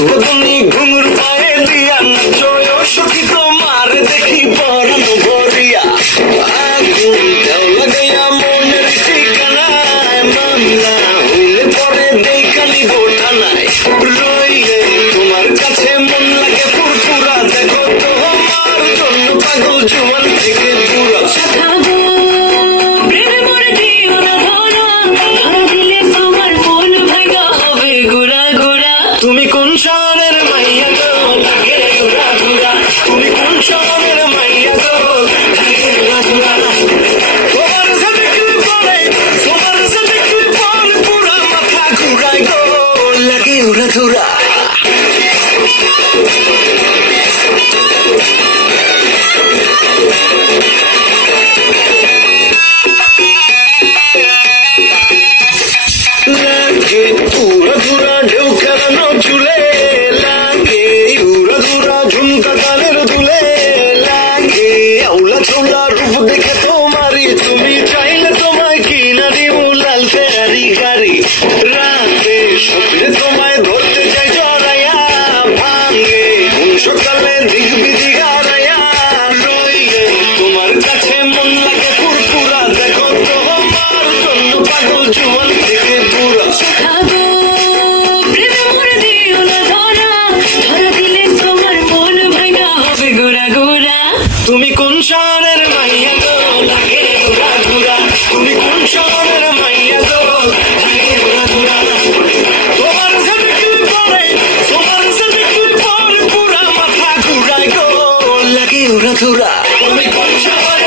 তুমি ঘুঙুর পায়ে দিয়া নাচয় সখী তোমার দেখি পরান ভরিয়া আগুন দেও লাগাইয়া মনের ঠিকানায় মামলা হইলে পরে দেখানি গোঠানায় রইলে তোমার কাছে মন লাগে ফুরফুরা দেখো তোমার জন্য পাগল জুয়ান থেকে পুরা তুমি কোন শহরের মাইয়া গো লাগে ঘুরা ঘুরা তুমি কোন শহরের মাইয়া গো লাগে ঘুরা ঘুরা তোমার সাথে কি পড়ে পুরা মাথা ঘুরাই গো লাগে ঘুরা ঘুরা লাগে পুরা ঘুরা ঢেউ খেলানো চুলে লাগে উড়া ধুরা ঝুমকা কানের দুলে লাগে আউলা চৌলা রূপ দেখে তোমারি তুমি চাইলে তোমায় কিনা দিও লাল ফেরারি গাড়ি রাতে স্বপ্নে তোমায় ধরতে চাই জড়াইয়া ভাঙে সকালে দিক বিদিক হারাইয়া রইলে তোমার কাছে মন লাগে ফুরফুরা দেখো তোমার জন্য পাগল জুয়ান থেকে পুরা তুমি কোন শহরের মাইয়া গো লাগে ঘুরা ঘুরা তুমি কোন শহরের মাইয়া গো লাগে ঘুরা ঘুরা তোমার সাথে কি পড়ে পুরা মাথা ঘুরাই গো লাগে ঘুরা ঘুরা তুমি কোন শহরের